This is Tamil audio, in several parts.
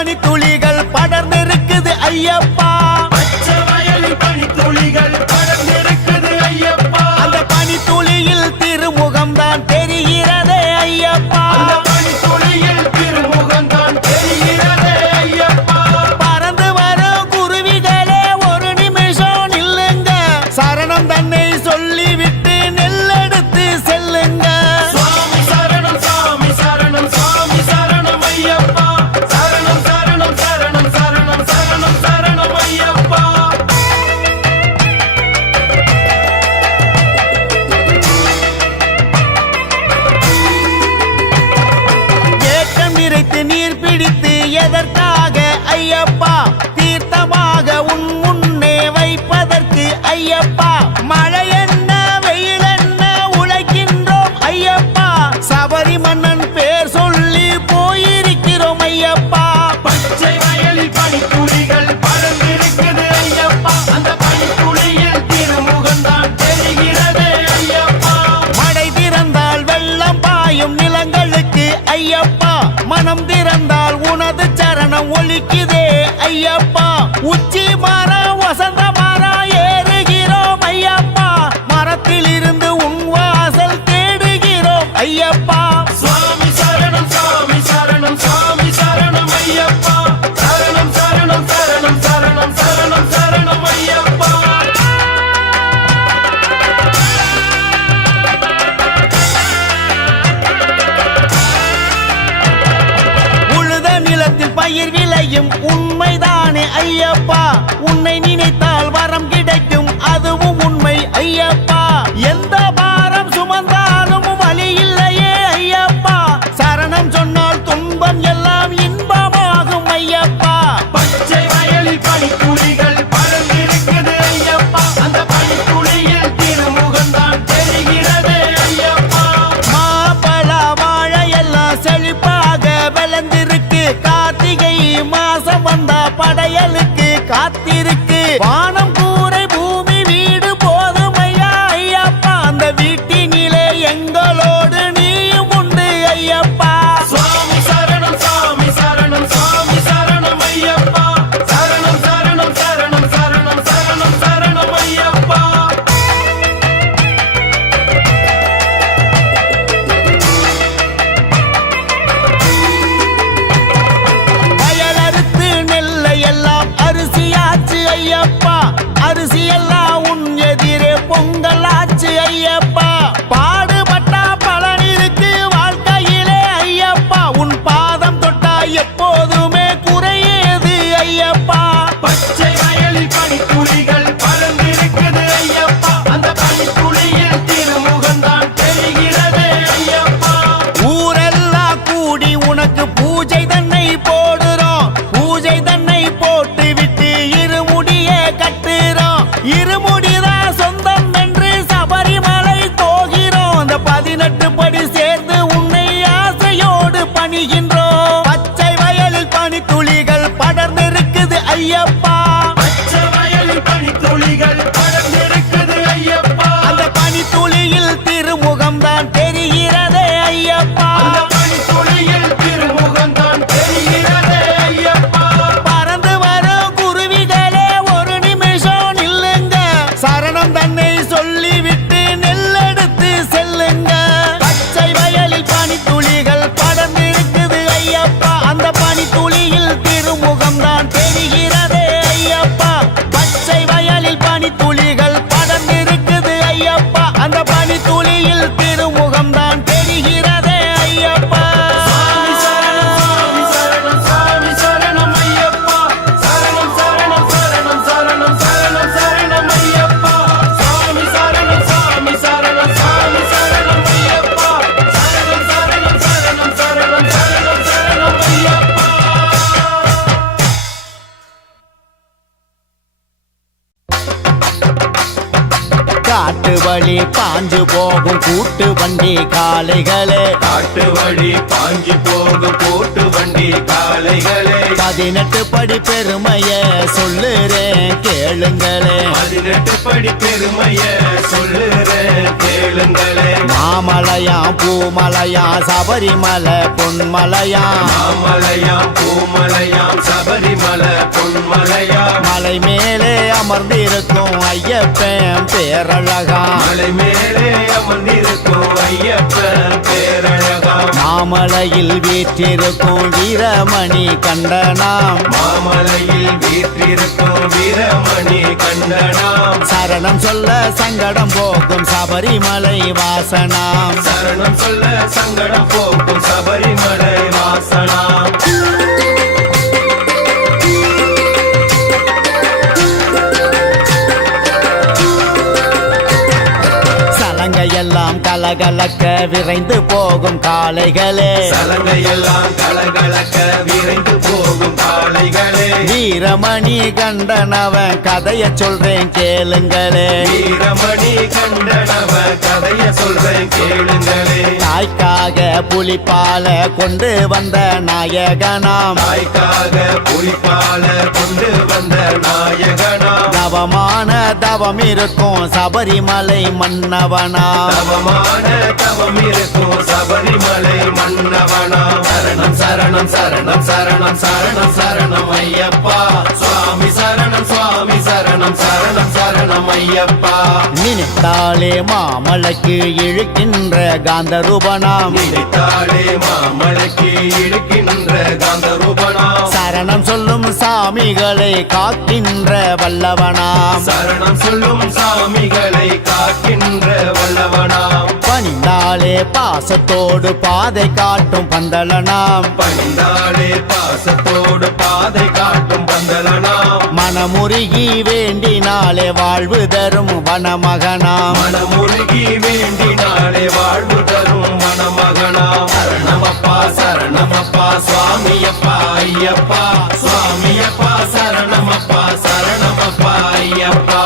பனித்துளிகள் படர்ந்திருக்குது ஐயப்பா. பச்சை வயலில் பனித்துளிகள் படர்ந்திருக்குது ஐயப்பா. அந்த பனித்துளியில் திருமுகம்தான் தெரிகிறதே ஐயப்பா. அந்த பனித்துளியில் திருமுகம்தான் தெரிகிறதே ஐயப்பா. பறந்து வரும் குருவிகளே ஒரு நிமிஷம் நில்லுங்க, சரணம் தன்னை சொல்லிவிட்டு நெல்லெடுத்து செல்லுங்க. சுவாமி சரணம் சாமி சரணம் சாமி சரணம் ஐயப்பா. சரணம் சரணம் சரணம் சரணம் சரணம் சரணம் ஐயப்பா. ஏக்கம் நிறைத்து நீர் பிடித்து எதற்காக ஐயப்பா? தீர்த்தமாக உன் முன்னே வைப்பதற்கு ஐயப்பா. மழை என்ன வெயில் என்ன உழைக்கின்றோம் ஐயப்பா. சபரி மன்னன் பேர் சொல்லி போயிருக்கிறோம் ஐயப்பா. பச்சை வயலில் பனித்துளிகள் படர்ந்திருக்குது ஐயப்பா. அந்த பனித்துளியில் திருமுகம்தான் தெரிகிறது ஐயப்பா. மழை திறந்தால் வெள்ளம் பாயும் நிலங்களுக்கு ஐயப்பா. மனம் திறந்தால் உனது சரணம் ஒலிக்குதே ஐயப்பா. உச்சி மரம் வசந்த மரம் ஏறுகிறோம் ஐயப்பா. மரத்தில் இருந்து உன் வாசல் தேடுகிறோம் ஐயப்பா. சுவாமி சரணம் சாமி சரணம் சாமி சரணம் ஐயப்பா. சரணம் சரணம் சரணம் சரணம் சரணம் சரணம் ஐயப்பா. உழுத நிலத்தில் பயிர் விளையும் உண்மைதானே ஐயப்பா. உன்னை நினைத்தால் வரம் கிடைக்கும் அதுவும் உண்மை ஐயப்பா. எந்த பாரம் சுமந்தாலும் வலி இல்லையே ஐயப்பா. சரணம் சொன்னால் துன்பம் எல்லாம் இன்பமாகும் ஐயப்பா. பச்சை வயலில் பனித்துளிகள் படர்ந்திருக்குது ஐயப்பா. அந்த பனித்துளியில் திருமுகம்தான் தெரிகிறது ஐயப்பா. மாப்பழ வாழை எல்லாம் செழிப்பாக விளைந்திருக்கு. கார்த்திகை மாசம் வந்தா படையலுக்கு காத்திருக்கு. வானம் கூரை பூமி வீடு போதும் ஐயா ஐயப்பா. அந்த வீட்டினிலே எங்களோடு நீயும் உண்டு ஐயப்பா. சுவாமி சரணம் சாமி சரணம் சாமி சரணம் ஐயப்பா. சரணம் சரணம் சரணம் சரணம் சரணம் சரணம் ஐயப்பா. வயலறுத்து நெல்லை எல்லாம் அரிசியாச்சு ஐயப்பா. அரிசி எல்லாம் உன் எதிரே பொங்கலாச்சு ஐயப்பா. பாடுபட்டா பலன் இருக்கு வாழ்க்கையிலே ஐயப்பா. உன் பாதம் தொட்டா எப்போதுமே குறையேது ஐயப்பா. பச்சை வயலில் பனித்துளிகள் படர்ந்திருக்குது ஐயப்பா. அந்த பனித்துளியில் திருமுகம்தான் தெரிகிறது ஐயப்பா. ஊரெல்லாம் கூடி உனக்கு பூஜை தன்னை போடுறோம். பூஜை தன்னை போட்டு விட்டு இருமுடியே கட்டுறோம். இருமுடிதான் சொந்தம் என்று சபரிமலை போகிறோம். அந்த 18 படி சேர்ந்து உன்னை ஆசையோடு பணிகின்றோம். பச்சை வயலில் பனித்துளிகள் படர்ந்திருக்குது ஐயப்பா. பச்சை வயலில் பனித்துளிகள் படர்ந்திருக்குது ஐயப்பா. அந்த பனித்துளியில் திருமுகம்தான் தெரிகிறதே ஐயப்பா. அந்த பனித்துளியில் திருமுகம்தான் தெரிகிறது ஐயப்பா. பறந்து வரும் குருவிகளே ஒரு நிமிஷம் நில்லுங்க, சரணம் தன்னை சொல்லிவிட்டு நெல்லெடுத்து செல்லுங்க. பச்சை வயலில் பனித்துளிகள் படர்ந்திருக்குது ஐயப்பா. அந்த பனித்துளியில் திருமுகம்தான் தெரிகிறதே ஐயப்பா. பச்சை வயலில் பனித்துளிகள் படர்ந்திருக்குது ஐயப்பா. அந்த பனித்துளியில் திருமுகம்தான் தெரிகிறதே ஐயப்பா. சாமி சரணம் சாமி சரணம் ஐயப்பா. சரணம் சரணம் சரணம் சரணம் சரணம் சரணம் ஐயப்பா. சாமி சரணம் சாமி சரணம் ஐயப்பா. சரணம் சரணம் சரணம் சரணம் சரணம் சரணம் ஐயப்பா. காட்டு வழி பாஞ்சு போகும் கூட்டு வண்டி காளைகளே. காட்டு வழி பாஞ்சு போகும் கூட்டு வண்டி காளைகளே. 18 படி பெருமைய சொல்லுறேன் கேளுங்களே. 18 படி பெருமைய சொல்லுறேன் கேளுங்களே. மாமலையாம் பூமலையாம் சபரிமலை பொன்மலையாம். மாமலையாம் பூமலையாம் சபரிமலை பொன்மலையா மலை மேலே அமர்ந்திருக்கும் ஐயப்பன் பேரழகா மலை மேலே அமர்ந்திருக்கும் ஐயப்பன் பேரழகா மாமலையில் வீற்றிருக்கும் வீரமணி கண்டனாம் மாமலையில் வீற்றிருக்கும் வீரமணி கண்டனாம் சரணம் சொல்ல சங்கடம் போக்கும் சபரிமலை வாசனாம் சரணம் சொல்ல சங்கடம் போக்கும் சபரிமலை வாசனாம் சலங்கையெல்லாம் கலகலக்க விரைந்து போகும் காளைகளே சலங்கையெல்லாம் கலகலக்க விரைந்து போகும் காளைகளே வீரமணி கண்டனவன் கதைய சொல்றேன் கேளுங்களே வீரமணி கண்டனவ கதைய சொல்றேன் கேளுங்களே தாய்க்காக புலிப்பால கொண்டு வந்த நாயகனாம் தாய்க்காக புலிப்பால கொண்டு வந்த நாயகனாம் தவமான தவம் இருக்கும் சபரிமலை மன்னவனாம் தவமான தவம் இருக்கும் சபரிமலை மன்னவனாம் சரணம் சரணம் சரணம் சரணம் சரணம் சரணம் ஐயப்பா சுவாமி சரணம் சுவாமி சரணம் சரணம் சரணம் ஐயப்பா நினைத்தாலே மாமலைக்கு இழுக்கின்ற காந்தரூபனாம் நினைத்தாளே மாமலைக்கு இழுக்கின்ற காந்தரூபனாம் சரணம் சொல்லும் சாமிகளை காக்கின்ற வல்லவனாம் சரணம் சொல்லும் சாமிகளை காக்கின்ற வல்லவனாம் பணிந்தாலே பாசத்தோடு பாதை காட்டும் பந்தலனாம் பணிந்தாளே பாசத்தோடு பாதை காட்டும் பந்தலனாம் மனமுருகி வேண்டினாலே வாழ்வு தரும் வனமகனாம் மனமுருகி வேண்டினாலே வாழ்வு தரும் மணமகனாம் சரணமப்பா சரணமப்பா சுவாமியப்பா ஐயப்பா சுவாமியப்பா சரணமப்பா சரணமப்பா ஐயப்பா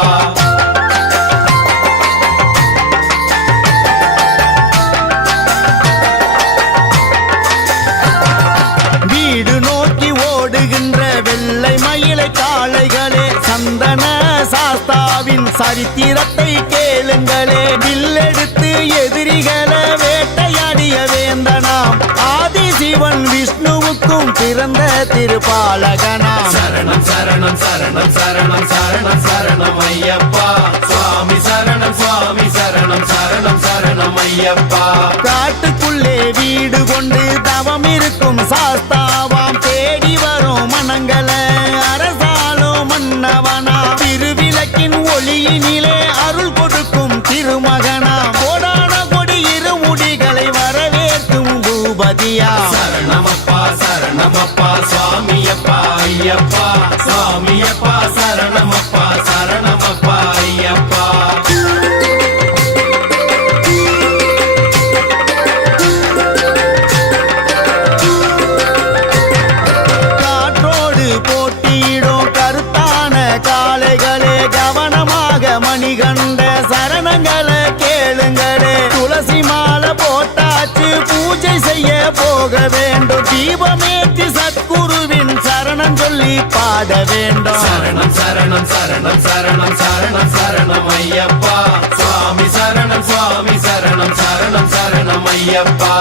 வீடு நோக்கி ஓடுகின்ற வெள்ளை மயிலை காளைகளே சந்தன சாஸ்தாவின் சரித்திரத்தை கேளுங்களே வில்லெடுத்து எதிரிகளை வேட்டையாடிய வேந்தனாம் ஆதிசிவன் விஷ்ணுவுக்கும் பிறந்த திருப்பாலகனாம் சரணம் சரணம் சரணம் சரணம் சரணம் சரணம் ஐயப்பா சுவாமி சரணம் சுவாமி சரணம் சரணம் சரணம் ஐயப்பா காட்டுக்குள்ளே வீடு கொண்டு தவம் இருக்கும் சாஸ்தாவாம் தேடி வரும் மனங்களை அரசாலும் மன்னவனா திருவிளக்கின் ஒளியினிலே அருள் கொடுக்கும் திருமகனா கோடான கொடி இருமுடிகளை வரவேற்கும் பூபதியா சரணமப்பா சரணமப்பா சுவாமியப்பா ஐயப்பா சுவாமியப்பா சரணமப்பா சரணமப்பா ஐயப்பா காற்றோடு போட்டியிடும் கருத்தான காளைகளே கவனமாக மணிகண்ட சரணங்களை கேளுங்களே துளசி மாலை போட்டாச்சு பூஜை செய்ய போக வேண்டும் தீபமேற்றி சத்குருவின் சரணம் சொல்லி பாட வேண்டும் சரணம் சரணம் சரணம் சரணம் சரணம் சரணம் ஐயப்பா சுவாமி சரணம் சுவாமி சரணம் சரணம் சரணம் ஐயப்பா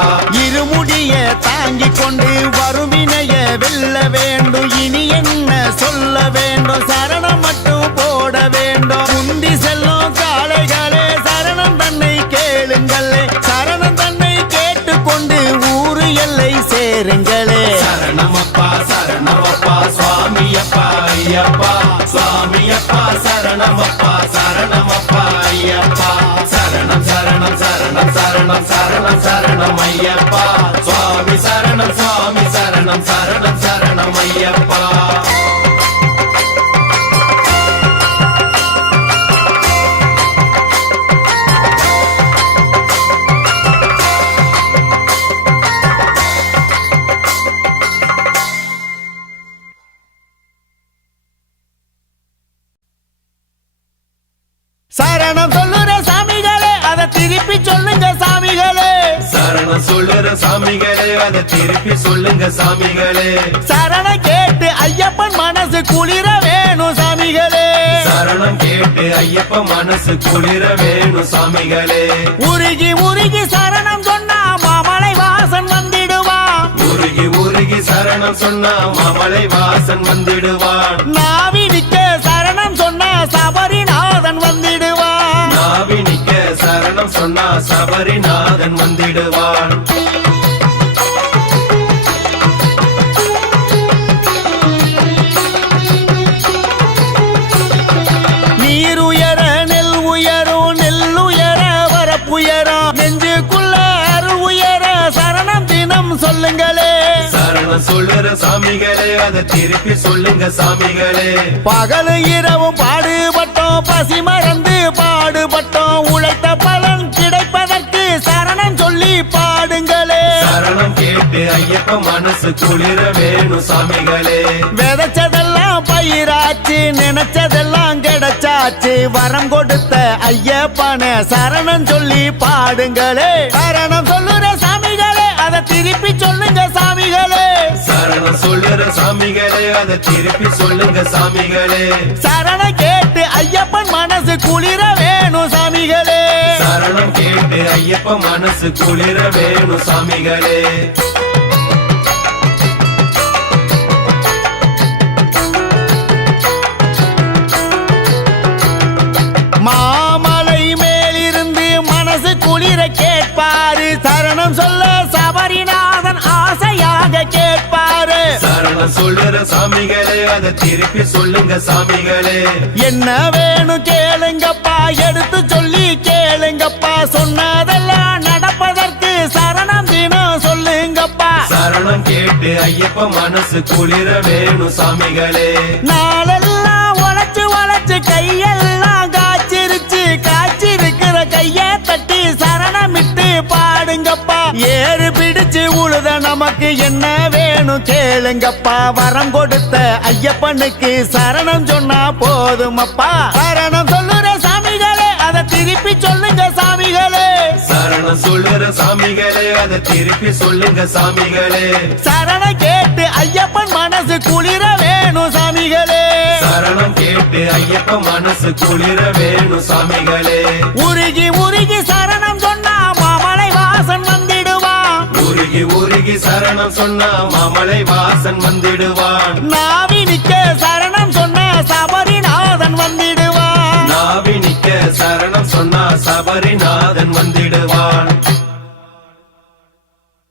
இருமுடிய தாங்கிக் கொண்டு வறுவினைய வெல்ல வேண்டும் இனி என்ன சொல்ல வேண்டும் சரணம் மட்டும் போட வேண்டும் முந்தி செல்லும் காளைகளே சரணம் தன்னை கேளுங்களே சரணம் தன்னை கேட்டுக்கொண்டு ஊரு எல்லை சேருங்களே சரணமப்பா சரணமப்பா சுவாமியப்பா ஐயப்பா சுவாமியப்பா சரணமப்பா சரணமப்பா ஐயப்பா சரணம் சரணம் சரணம் சரணம் சரணம் சரணம் ஐயப்பா சுவாமி சரணம் சுவாமி சரணம் சரணம் சரணம் ஐயப்பா சரணம் சொல்லுற சாமிகளே அதை திருப்பி சொல்லுங்க சாமிகளே சரணம் சொல்லுற சாமிகளே அதை திருப்பி சொல்லுங்க சாமிகளே சரணம் கேட்டு ஐயப்பன் மனசு குளிர வேணும் சாமிகளே சரணம் கேட்டு ஐயப்ப மனசு குளிர வேணும் சாமிகளே உருகி உருகி சரணம் சொன்னா மாமலை வாசன் வந்திடுவான் உருகி உருகி சரணம் சரணம் சொன்னா மாமலை வாசன் வந்திடுவான் நாவினிக்க சரணம் சொன்னா சபரிநாதன் வந்திடுவான் நாவினிக்க சரணம் சொன்னா சபரிநாதன் வந்திடுவான் நீருயர நெல் உயரும் நெல்லுயர வரப்புயரும் நெஞ்சுக்குள்ள அருள் உயர சரணம் தினம் சொல்லுங்களே சரணம் சொல்லுற சாமிகளே அதை திருப்பி சொல்லுங்க சாமிகளே பகல் இரவும் பாடுபட்டோம் பசி மறந்து பாடுபட்டோம் உழைத்த பலன் கிடைப்பதற்கு சரணம் சொல்லி பாடுங்களே சரணம் கேட்டு ஐயப்ப மனசு குளிர வேணும் சாமிகளே விதைச்சதெல்லாம் பயிராச்சு நினைச்சதெல்லாம் கிடைச்சாச்சு வரம் கொடுத்த ஐயப்பன சரணம் சொல்லி பாடுங்களே சரணம் சொல்லுற சாமிகளே அதை திருப்பி சொல்லுங்க சாமிகளே சரணம் சொல்லுற சாமிகளே அதை திருப்பி சொல்லுங்க சாமிகளே சரணம் கேட்டு ஐயப்பன் மனசு குளிர வேணும் சாமிகளே சரணம் கேட்டு ஐயப்ப மனசு குளிர வேணும் சாமிகளே மாமலை மேலிருந்து மனசு குளிர கேட்பாரு சரணம் சொல்ல சபரிநாதன் ஆசையாக கேட்பாரு சரணம் சொல்லுற சாமிகளே அதை திருப்பி சொல்லுங்க சாமிகளே என்ன வேணும் கேளுங்கப்பா எடுத்து சொல்லி கேளுங்கப்பா சொன்னதெல்லாம் நடப்பதற்கு சரணம் தினம் சொல்லுங்கப்பா சரணம் கேட்டு ஐயப்ப மனசு குளிர வேணும் சாமிகளே நாளெல்லாம் உழைச்சு உழைச்சு கையெல்லாம் காய்ச்சிருக்கிற கைய தட்டி சரணமிட்டு பாடுங்கப்பா ஏறு பிடிச்சு உழுத நமக்கு என்ன வேணும் கேளுங்கப்பா வரம் கொடுத்த ஐயப்பனுக்கு சரணம் சொன்னா போதுமப்பா சரணம் சொல்லுற சாமிகளே அதை திருப்பி சொல்லுங்க சாமிகளே சரணம் சொல்லுற சாமிகளே அதை திருப்பி சொல்லுங்க சாமிகளே சரணம் கேட்டு ஐயப்பன் மனசு குளிர வேணும் சாமிகளே சரணம் கேட்டு ஐயப்ப மனசு குளிர வேணும் சாமிகளே உருகி உருகி சரணம் சொன்னா மாமலை வாசன் வந்திடுவான் உருகி உருகி சரணம் சொன்னா மாமலை வாசன் வந்திடுவான் நாவினிக்க சரணம் சொன்னா சபரிநாதன் வந்திடுவான் நாவினிக்க சரணம் சொன்னா சபரிநாதன் வந்திடுவான்